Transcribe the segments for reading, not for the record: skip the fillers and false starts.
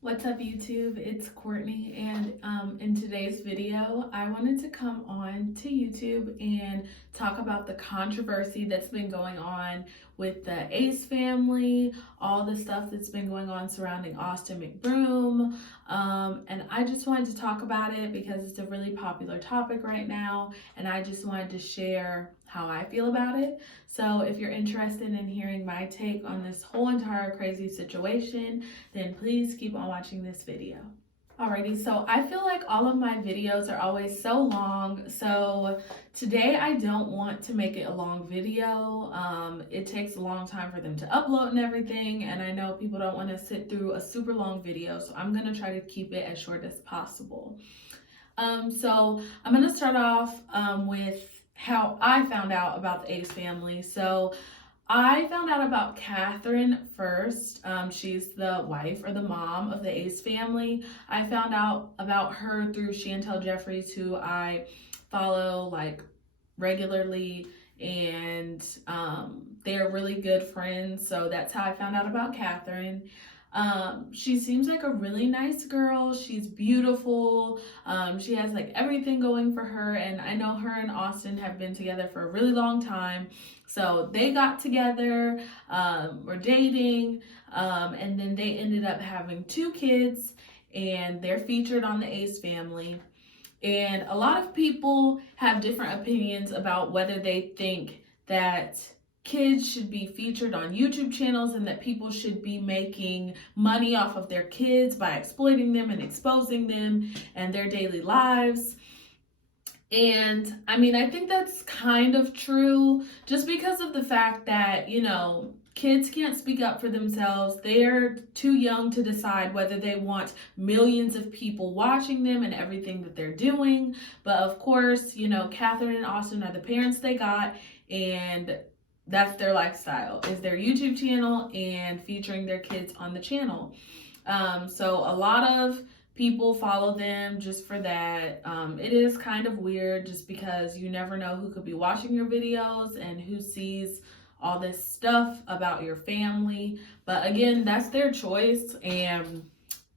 What's up YouTube? It's Courtney, and in today's video I wanted to come on to YouTube and talk about the controversy that's been going on with the Ace family, all the stuff that's been going on surrounding Austin McBroom, and I just wanted to talk about it because it's a really popular topic right now, and I just wanted to share how I feel about it. So if you're interested in hearing my take on this whole entire crazy situation, then please keep on watching this video. Alrighty, so I feel like all of my videos are always so long, so today I don't want to make it a long video. It takes a long time for them to upload and everything, and I know people don't want to sit through a super long video, so I'm going to try to keep it as short as possible. So I'm going to start off with how I found out about the Ace family. So I found out about Catherine first. She's the wife or the mom of the Ace family. I found out about her through Chantel Jeffries, who I follow like regularly, and they're really good friends. So that's how I found out about Catherine. She seems like a really nice girl. She's beautiful. She has like everything going for her, and I know her and Austin have been together for a really long time. So they got together, were dating, and then they ended up having 2 kids, and they're featured on the Ace family. And a lot of people have different opinions about whether they think that kids should be featured on YouTube channels and that people should be making money off of their kids by exploiting them and exposing them and their daily lives. And I mean, I think that's kind of true just because of the fact that, kids can't speak up for themselves. They're too young to decide whether they want millions of people watching them and everything that they're doing. But of course, Catherine and Austin are the parents they got, and that's their lifestyle, is their YouTube channel and featuring their kids on the channel. So a lot of people follow them just for that. It is kind of weird just because you never know who could be watching your videos and who sees all this stuff about your family. But again, that's their choice and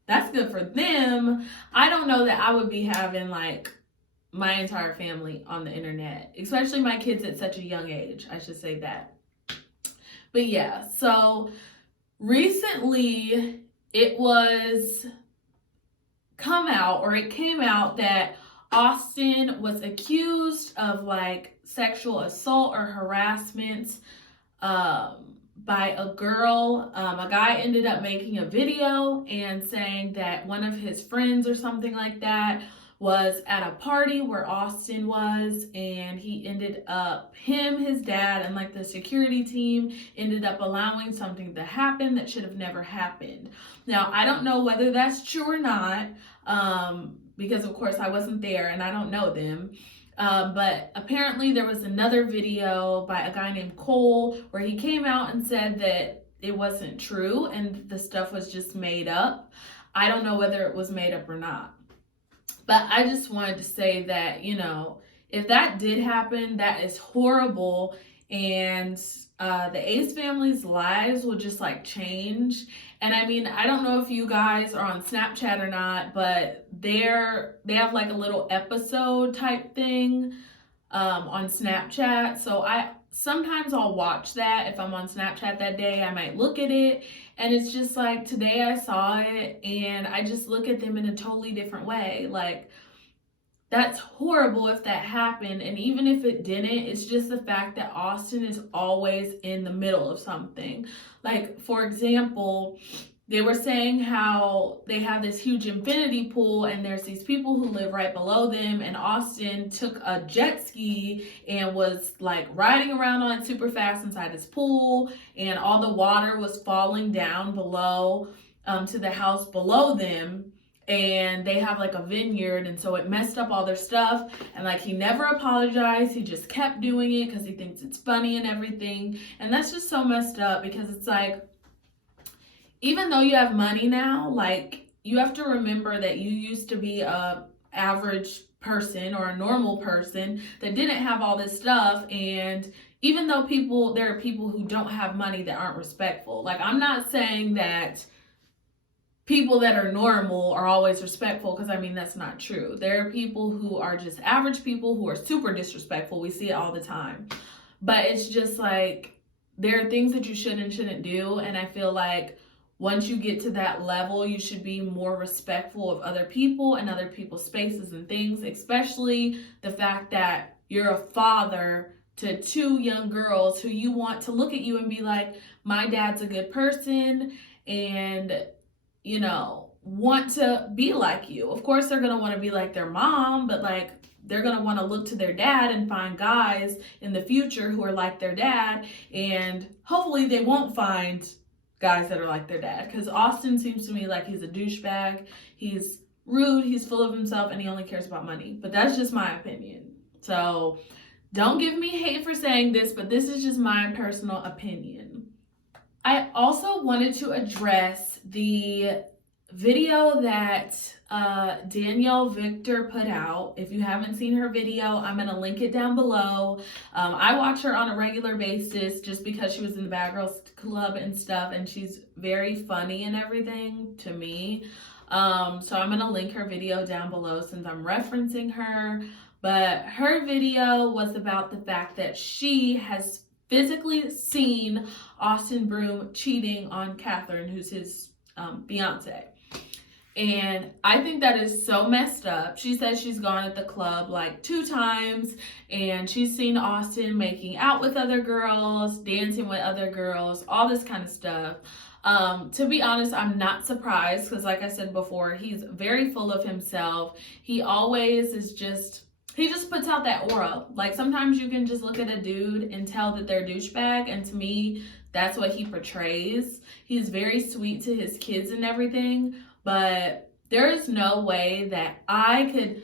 that's good for them. I don't know that I would be having like my entire family on the internet, especially my kids at such a young age. I should say that. But yeah, so recently it came out that Austin was accused of like sexual assault or harassment by a girl. A guy ended up making a video and saying that one of his friends or something like that was at a party where Austin was, and his dad, and like the security team ended up allowing something to happen that should have never happened. Now, I don't know whether that's true or not, because of course I wasn't there and I don't know them. But apparently there was another video by a guy named Cole where he came out and said that it wasn't true and the stuff was just made up. I don't know whether it was made up or not. But I just wanted to say that, if that did happen, that is horrible. And the Ace family's lives will just like change. And I mean, I don't know if you guys are on Snapchat or not, but they have like a little episode type thing on Snapchat. So sometimes I'll watch that. If I'm on Snapchat that day, I might look at it, and it's just like today I saw it and I just look at them in a totally different way. Like, that's horrible if that happened, and even if it didn't, it's just the fact that Austin is always in the middle of something. Like, for example, they were saying how they have this huge infinity pool and there's these people who live right below them, and Austin took a jet ski and was like riding around on it super fast inside his pool, and all the water was falling down below to the house below them. And they have like a vineyard, and so it messed up all their stuff, and like he never apologized. He just kept doing it because he thinks it's funny and everything. And that's just so messed up, because it's like, even though you have money now, like, you have to remember that you used to be a average person or a normal person that didn't have all this stuff. And even though there are people who don't have money that aren't respectful. Like, I'm not saying that people that are normal are always respectful, because I mean, that's not true. There are people who are just average people who are super disrespectful. We see it all the time. But it's just like, there are things that you should and shouldn't do. And I feel like once you get to that level, you should be more respectful of other people and other people's spaces and things, especially the fact that you're a father to two young girls who you want to look at you and be like, my dad's a good person, and, you know, want to be like you. Of course, they're going to want to be like their mom, but like, they're going to want to look to their dad and find guys in the future who are like their dad. And hopefully they won't find guys that are like their dad, because Austin seems to me like he's a douchebag. He's rude, he's full of himself, and he only cares about money. But that's just my opinion. So don't give me hate for saying this, but this is just my personal opinion. I also wanted to address the video that Danielle Victor put out. If you haven't seen her video, I'm going to link it down below. I watch her on a regular basis just because she was in the Bad Girls Club and stuff, and she's very funny and everything to me. So I'm going to link her video down below since I'm referencing her. But her video was about the fact that she has physically seen Austin Broom cheating on Catherine, who's his fiance. And I think that is so messed up. She says she's gone at the club like 2 times, and she's seen Austin making out with other girls, dancing with other girls, all this kind of stuff. To be honest, I'm not surprised, because like I said before, he's very full of himself. He always is just, he just puts out that aura. Like, sometimes you can just look at a dude and tell that they're a douchebag, and to me, that's what he portrays. He's very sweet to his kids and everything, but there is no way that I could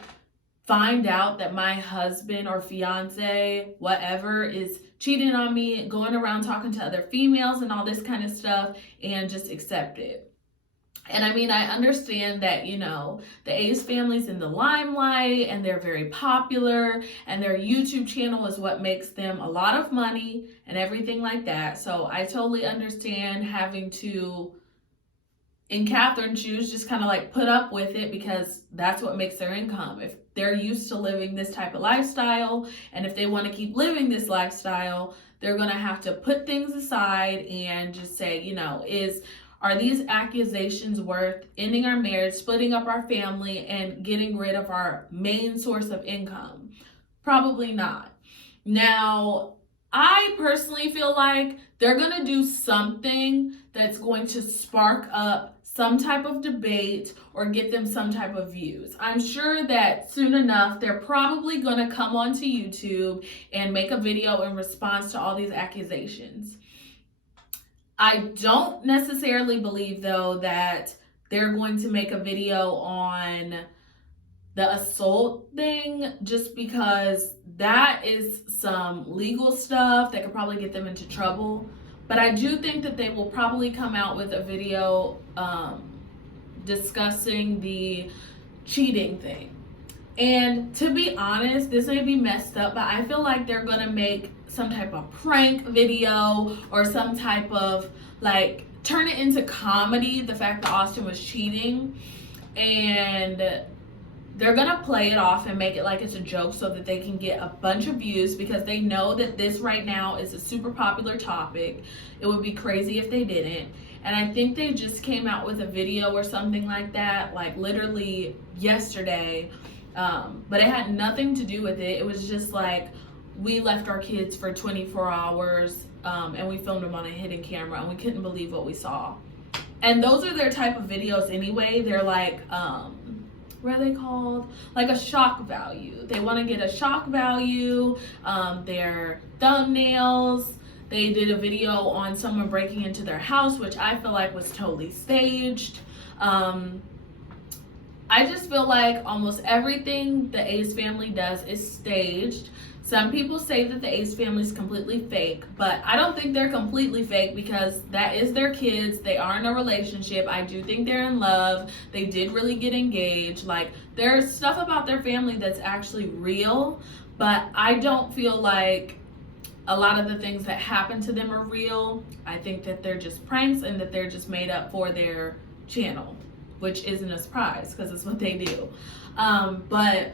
find out that my husband or fiance, whatever, is cheating on me, going around talking to other females and all this kind of stuff, and just accept it. And I mean, I understand that, you know, the Ace family's in the limelight and they're very popular, and their YouTube channel is what makes them a lot of money and everything like that. So I totally understand having to, in Catherine's shoes, just kind of like put up with it, because that's what makes their income. If they're used to living this type of lifestyle, and if they want to keep living this lifestyle, they're going to have to put things aside and just say, you know, are these accusations worth ending our marriage, splitting up our family, and getting rid of our main source of income? Probably not. Now, I personally feel like they're going to do something that's going to spark up some type of debate or get them some type of views. I'm sure that soon enough, they're probably going to come onto YouTube and make a video in response to all these accusations. I don't necessarily believe, though, that they're going to make a video on the assault thing, just because that is some legal stuff that could probably get them into trouble. But I do think that they will probably come out with a video discussing the cheating thing. And to be honest, this may be messed up, but I feel like they're going to make some type of prank video or some type of, like, turn it into comedy, the fact that Austin was cheating. And they're going to play it off and make it like it's a joke so that they can get a bunch of views, because they know that this right now is a super popular topic. It would be crazy if they didn't. And I think they just came out with a video or something like that, like literally yesterday. But it had nothing to do with it. It was just like, we left our kids for 24 hours and we filmed them on a hidden camera, and we couldn't believe what we saw. And those are their type of videos anyway. They're like, what are they called? Like a shock value. They want to get a shock value. Their thumbnails. They did a video on someone breaking into their house, which I feel like was totally staged. I just feel like almost everything the Ace family does is staged. Some people say that the Ace family is completely fake, but I don't think they're completely fake, because that is their kids. They are in a relationship. I do think they're in love. They did really get engaged. Like, there's stuff about their family that's actually real, but I don't feel like a lot of the things that happen to them are real. I think that they're just pranks and that they're just made up for their channel. which isn't a surprise because it's what they do. But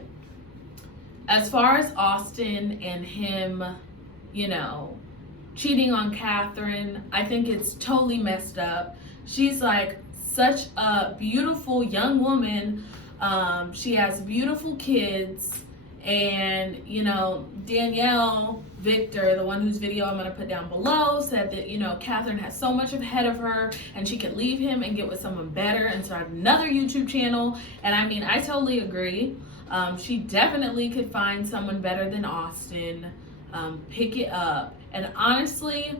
as far as Austin and him, you know, cheating on Catherine, I think it's totally messed up. She's like such a beautiful young woman. She has beautiful kids. And, you know, Danielle Victor, the one whose video I'm going to put down below, said that, you know, Catherine has so much ahead of her and she could leave him and get with someone better and start another YouTube channel. And I mean, I totally agree. She definitely could find someone better than Austin, pick it up. And honestly,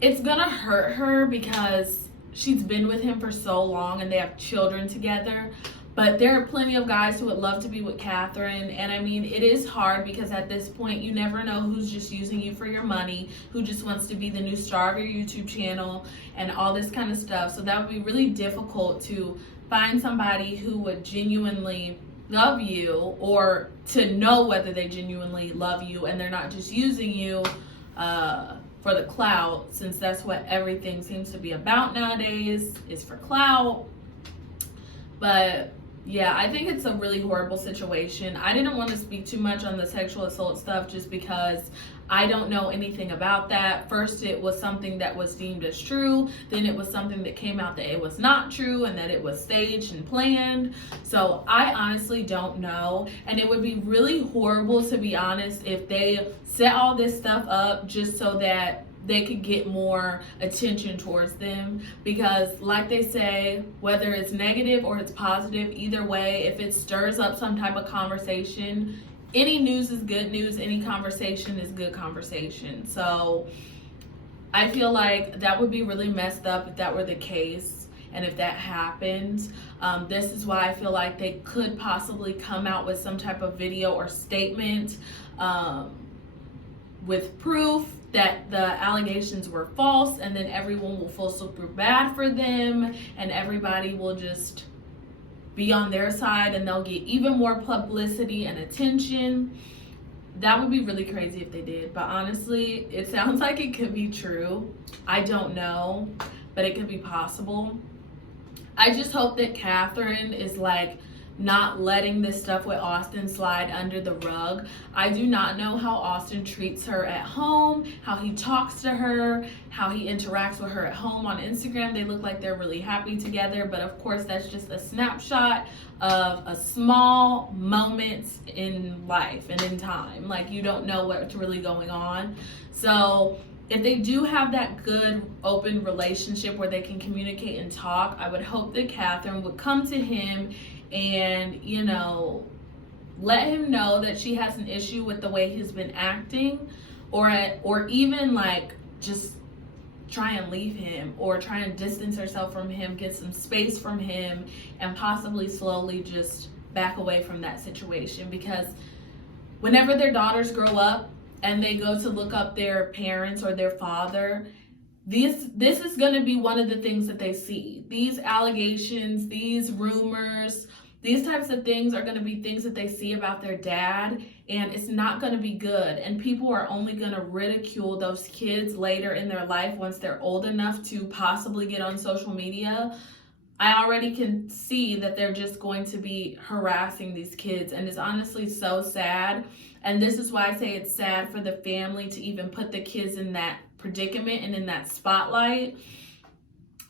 it's going to hurt her because she's been with him for so long and they have children together. But there are plenty of guys who would love to be with Catherine. And I mean, it is hard because at this point, you never know who's just using you for your money, who just wants to be the new star of your YouTube channel and all this kind of stuff. So that would be really difficult to find somebody who would genuinely love you, or to know whether they genuinely love you and they're not just using you for the clout, since that's what everything seems to be about nowadays, is for clout. But yeah, I think it's a really horrible situation. I didn't want to speak too much on the sexual assault stuff just because I don't know anything about that. First, it was something that was deemed as true. Then it was something that came out that it was not true and that it was staged and planned. So I honestly don't know. And it would be really horrible, to be honest, if they set all this stuff up just so that they could get more attention towards them. Because like they say, whether it's negative or it's positive, either way, if it stirs up some type of conversation, any news is good news, any conversation is good conversation. So I feel like that would be really messed up if that were the case and if that happened. This is why I feel like they could possibly come out with some type of video or statement with proof that the allegations were false, and then everyone will feel super bad for them and everybody will just be on their side and they'll get even more publicity and attention. That would be really crazy if they did. But honestly, it sounds like it could be true. I don't know, but it could be possible. I just hope that Catherine is like not letting this stuff with Austin slide under the rug. I do not know how Austin treats her at home, how he talks to her, how he interacts with her at home on Instagram. They look like they're really happy together, but of course that's just a snapshot of a small moment in life and in time. Like, you don't know what's really going on. So if they do have that good open relationship where they can communicate and talk, I would hope that Catherine would come to him and, you know, let him know that she has an issue with the way he's been acting, or even like just try and leave him or try and distance herself from him, get some space from him, and possibly slowly just back away from that situation. Because whenever their daughters grow up and they go to look up their parents or their father, this is going to be one of the things that they see. These allegations, these rumors, these types of things are going to be things that they see about their dad, and it's not going to be good. And people are only going to ridicule those kids later in their life once they're old enough to possibly get on social media. I already can see that they're just going to be harassing these kids, and it's honestly so sad. And this is why I say it's sad for the family to even put the kids in that predicament and in that spotlight,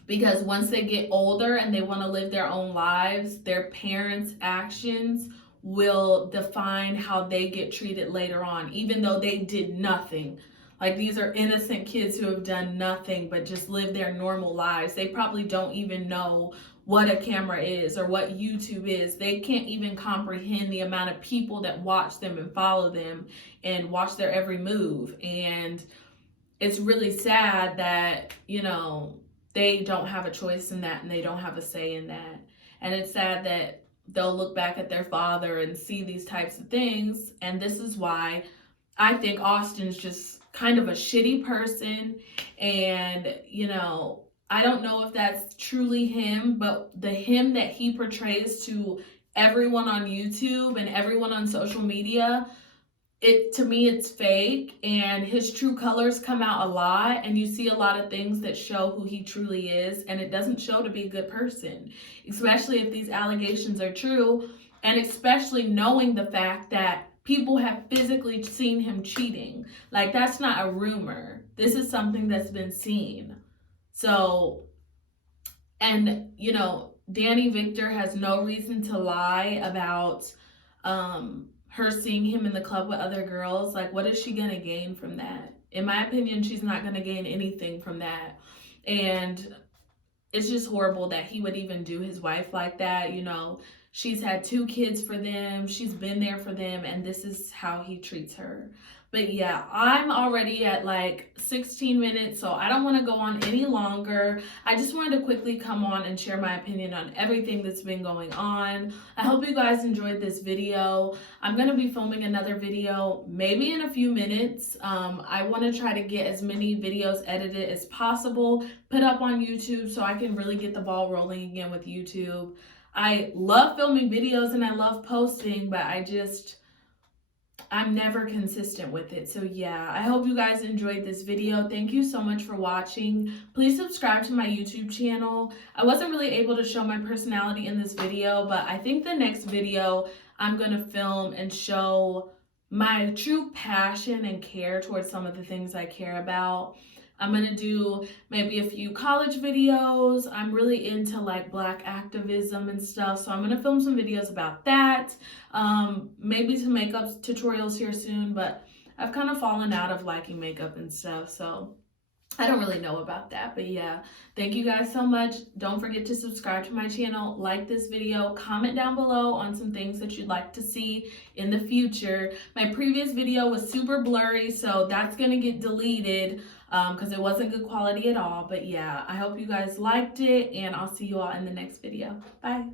because once they get older and they want to live their own lives, their parents' actions will define how they get treated later on, even though they did nothing. Like, these are innocent kids who have done nothing but just live their normal lives. They probably don't even know what a camera is or what YouTube is. They can't even comprehend the amount of people that watch them and follow them and watch their every move. And it's really sad that, you know, they don't have a choice in that and they don't have a say in that. And it's sad that they'll look back at their father and see these types of things. And this is why I think Austin's just kind of a shitty person. And, you know, I don't know if that's truly him, but the him that he portrays to everyone on YouTube and everyone on social media, to me it's fake, and his true colors come out a lot, and you see a lot of things that show who he truly is, and it doesn't show to be a good person, especially if these allegations are true, and especially knowing the fact that people have physically seen him cheating. Like, that's not a rumor. This is something that's been seen. So, and you know, Danny Victor has no reason to lie about her seeing him in the club with other girls. Like, what is she gonna gain from that? In my opinion, she's not gonna gain anything from that. And it's just horrible that he would even do his wife like that. You know, she's had 2 kids for them, she's been there for them, and this is how he treats her. But yeah, I'm already at like 16 minutes, so I don't want to go on any longer. I just wanted to quickly come on and share my opinion on everything that's been going on. I hope you guys enjoyed this video. I'm going to be filming another video maybe in a few minutes. I want to try to get as many videos edited as possible, put up on YouTube, so I can really get the ball rolling again with YouTube. I love filming videos and I love posting, but I'm never consistent with it. So yeah, I hope you guys enjoyed this video. Thank you so much for watching. Please subscribe to my YouTube channel. I wasn't really able to show my personality in this video, but I think the next video I'm going to film and show my true passion and care towards some of the things I care about. I'm going to do maybe a few college videos. I'm really into like Black activism and stuff, so I'm going to film some videos about that. Maybe some makeup tutorials here soon, but I've kind of fallen out of liking makeup and stuff, so I don't really know about that. But yeah, thank you guys so much. Don't forget to subscribe to my channel, like this video, comment down below on some things that you'd like to see in the future. My previous video was super blurry, so that's going to get deleted because it wasn't good quality at all. But yeah, I hope you guys liked it, and I'll see you all in the next video. Bye.